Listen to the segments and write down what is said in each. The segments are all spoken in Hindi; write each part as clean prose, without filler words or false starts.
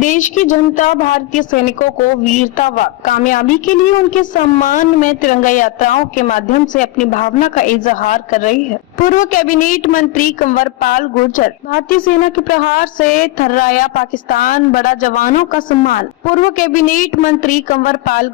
देश की जनता भारतीय सैनिकों को वीरता व कामयाबी के लिए उनके सम्मान में तिरंगा यात्राओं के माध्यम से अपनी भावना का इजहार कर रही है। पूर्व कैबिनेट मंत्री कंवरपाल गुर्जर, भारतीय सेना के प्रहार से थर्राया पाकिस्तान, बड़ा जवानों का सम्मान। पूर्व कैबिनेट मंत्री कंवरपाल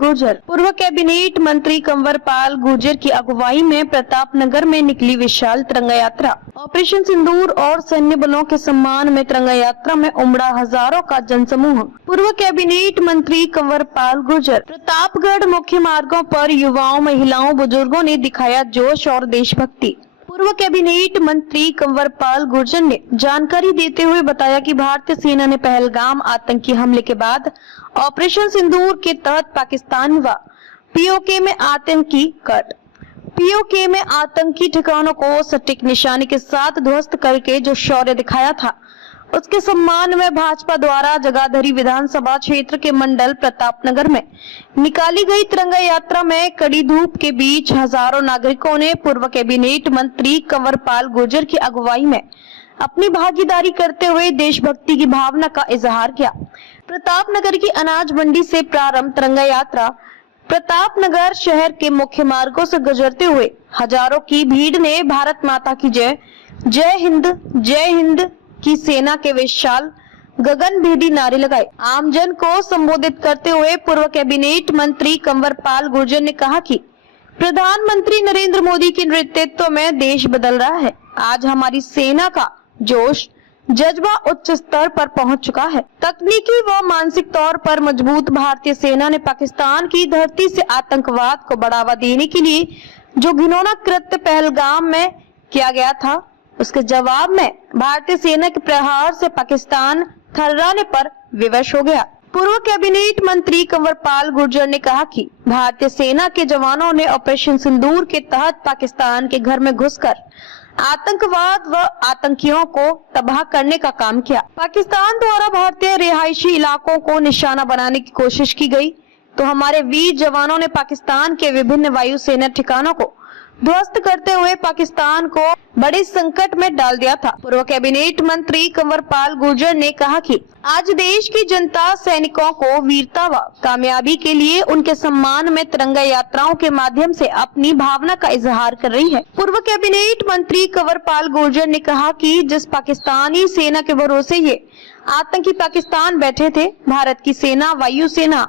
गुर्जर की अगुवाई में प्रतापनगर में निकली विशाल तिरंगा यात्रा। ऑपरेशन सिंदूर और सैन्य बलों के सम्मान में तिरंगा यात्रा में उमड़ा हजारों का जनसमूह। पूर्व कैबिनेट मंत्री कंवरपाल गुर्जर। प्रतापगढ़ मुख्य मार्गों पर युवाओं, महिलाओं, बुजुर्गों ने दिखाया जोश और देशभक्ति। पूर्व कैबिनेट मंत्री कंवरपाल गुर्जर ने जानकारी देते हुए बताया कि भारतीय सेना ने पहलगाम आतंकी हमले के बाद ऑपरेशन सिंदूर के तहत पाकिस्तान व पीओके में आतंकी ठिकानों को सटीक निशाने के साथ ध्वस्त करके जो शौर्य दिखाया था, उसके सम्मान में भाजपा द्वारा जगाधरी विधानसभा क्षेत्र के मंडल प्रतापनगर में निकाली गई तिरंगा यात्रा में कड़ी धूप के बीच हजारों नागरिकों ने पूर्व कैबिनेट मंत्री कंवरपाल गुर्जर की अगुवाई में अपनी भागीदारी करते हुए देशभक्ति की भावना का इजहार किया। प्रतापनगर की अनाज मंडी से प्रारंभ तिरंगा यात्रा प्रतापनगर शहर के मुख्य मार्गों से गुजरते हुए हजारों की भीड़ ने भारत माता की जय, जय हिंद की सेना के विशाल गगनभेदी नारे लगाए। आमजन को संबोधित करते हुए पूर्व कैबिनेट मंत्री कंवरपाल गुर्जर ने कहा कि प्रधानमंत्री नरेंद्र मोदी के नेतृत्व में देश बदल रहा है। आज हमारी सेना का जोश, जज्बा उच्च स्तर पर पहुंच चुका है। तकनीकी व मानसिक तौर पर मजबूत भारतीय सेना ने पाकिस्तान की धरती से आतंकवाद को बढ़ावा देने के लिए जो घिनौना कृत्य पहलगाम में किया गया था, उसके जवाब में भारतीय सेना के प्रहार से पाकिस्तान थर्राने पर विवश हो गया। पूर्व कैबिनेट मंत्री कंवरपाल गुर्जर ने कहा कि भारतीय सेना के जवानों ने ऑपरेशन सिंदूर के तहत पाकिस्तान के घर में घुसकर आतंकवाद व आतंकियों को तबाह करने का काम किया। पाकिस्तान द्वारा भारतीय रिहायशी इलाकों को निशाना बनाने की कोशिश की गई तो हमारे वीर जवानों ने पाकिस्तान के विभिन्न वायुसेना ठिकानों को ध्वस्त करते हुए पाकिस्तान को बड़े संकट में डाल दिया था। पूर्व कैबिनेट मंत्री कंवरपाल गुर्जर ने कहा कि आज देश की जनता सैनिकों को वीरता व कामयाबी के लिए उनके सम्मान में तिरंगा यात्राओं के माध्यम से अपनी भावना का इजहार कर रही है। पूर्व कैबिनेट मंत्री कंवरपाल गुर्जर ने कहा कि जिस पाकिस्तानी सेना के भरोसे ये आतंकी पाकिस्तान बैठे थे, भारत की सेना, वायुसेना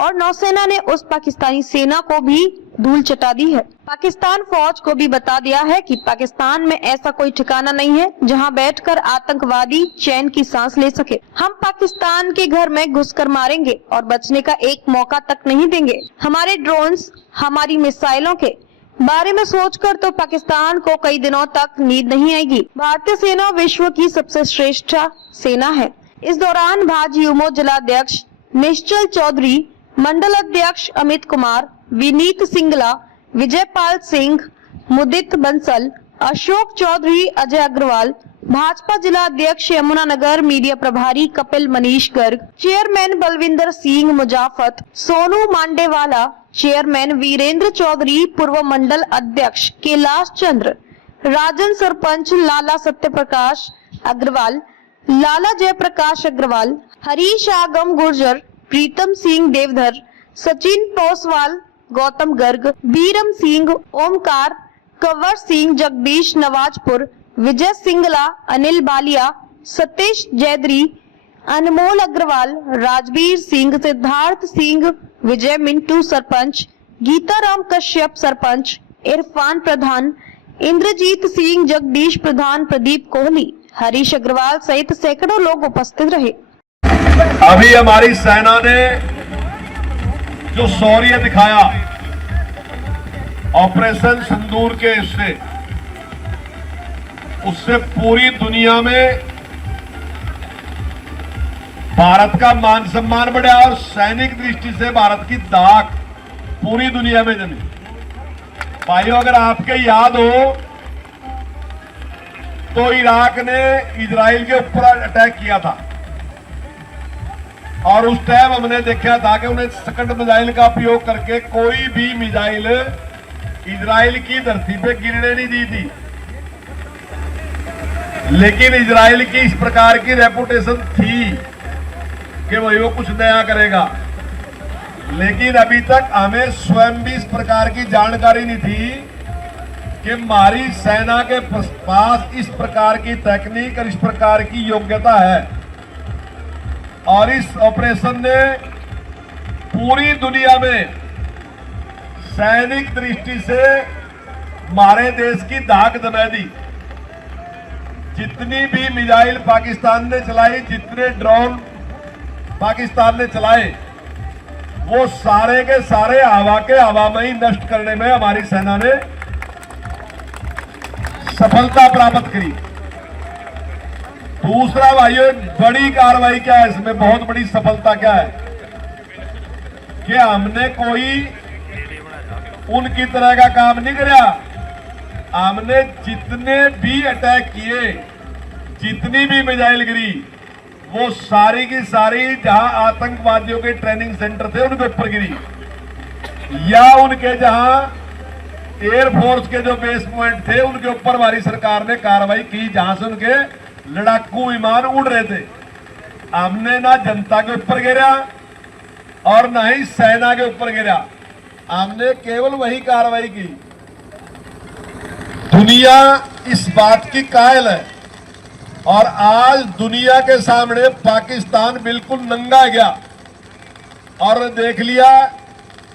और नौसेना ने उस पाकिस्तानी सेना को भी धूल चटा दी है। पाकिस्तान फौज को भी बता दिया है कि पाकिस्तान में ऐसा कोई ठिकाना नहीं है जहां बैठकर आतंकवादी चैन की सांस ले सके। हम पाकिस्तान के घर में घुसकर मारेंगे और बचने का एक मौका तक नहीं देंगे। हमारे ड्रोन्स, हमारी मिसाइलों के बारे में सोचकर तो पाकिस्तान को कई दिनों तक नींद नहीं आएगी। भारतीय सेना विश्व की सबसे श्रेष्ठ सेना है। इस दौरान भाजयुमो जिलाध्यक्ष निश्चल चौधरी, मंडल अध्यक्ष अमित कुमार, विनीत सिंगला, विजयपाल सिंह, मुदित बंसल, अशोक चौधरी, अजय अग्रवाल, भाजपा जिला अध्यक्ष यमुनानगर, मीडिया प्रभारी कपिल मनीष गर्ग, चेयरमैन बलविंदर सिंह मुजाफत, सोनू मांडेवाला, चेयरमैन वीरेंद्र चौधरी, पूर्व मंडल अध्यक्ष कैलाश चंद्र, राजन सरपंच लाला सत्यप्रकाश अग्रवाल, लाला जयप्रकाश अग्रवाल, हरीश आगम गुर्जर, प्रीतम सिंह देवधर, सचिन पोसवाल, गौतम गर्ग, बीरम सिंह, ओमकार, कंवर सिंह, जगदीश नवाजपुर, विजय सिंगला, अनिल बालिया, सतीश जैदरी, अनमोल अग्रवाल, राजवीर सिंह, सिद्धार्थ सिंह, विजय मिंटू सरपंच, गीताराम कश्यप सरपंच, इरफान प्रधान, इंद्रजीत सिंह, जगदीश प्रधान, प्रदीप कोहली, हरीश अग्रवाल सहित सैकड़ों लोग उपस्थित रहे। अभी हमारी सेना ने जो शौर्य दिखाया ऑपरेशन सिंदूर के उससे पूरी दुनिया में भारत का मान सम्मान बढ़ा और सैनिक दृष्टि से भारत की दाग पूरी दुनिया में जमी। भाइयों, अगर आपके याद हो तो इराक ने इजराइल के ऊपर अटैक किया था और उस टाइम हमने देखा था कि उन्हें सेकंड मिसाइल का उपयोग करके कोई भी मिसाइल इजराइल की धरती पे गिरने नहीं दी थी। लेकिन इजराइल की इस प्रकार की रेपुटेशन थी कि वही वो कुछ नया करेगा, लेकिन अभी तक हमें स्वयं भी इस प्रकार की जानकारी नहीं थी कि हमारी सेना के पास इस प्रकार की तकनीक और इस प्रकार की योग्यता है। और इस ऑपरेशन ने पूरी दुनिया में सैनिक दृष्टि से हमारे देश की धाक दबा दी। जितनी भी मिसाइल पाकिस्तान ने चलाई, जितने ड्रोन पाकिस्तान ने चलाए, वो सारे के सारे हवा में ही नष्ट करने में हमारी सेना ने सफलता प्राप्त करी। दूसरा भाइयों, बड़ी कार्रवाई क्या है इसमें, बहुत बड़ी सफलता क्या है कि हमने कोई उनकी तरह का काम नहीं किया। हमने जितने भी अटैक किए, जितनी भी मिसाइल गिरी, वो सारी की सारी जहां आतंकवादियों के ट्रेनिंग सेंटर थे उनके ऊपर गिरी, या उनके जहां एयरफोर्स के जो बेस पॉइंट थे उनके ऊपर हमारी सरकार ने कार्रवाई की, जहां से उनके लड़ाकू विमान उड़ रहे थे। हमने ना जनता के ऊपर गिरा और ना ही सेना के ऊपर गिरा, हमने केवल वही कार्रवाई की। दुनिया इस बात की कायल है और आज दुनिया के सामने पाकिस्तान बिल्कुल नंगा गया और देख लिया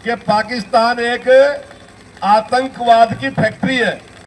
कि पाकिस्तान एक आतंकवाद की फैक्ट्री है।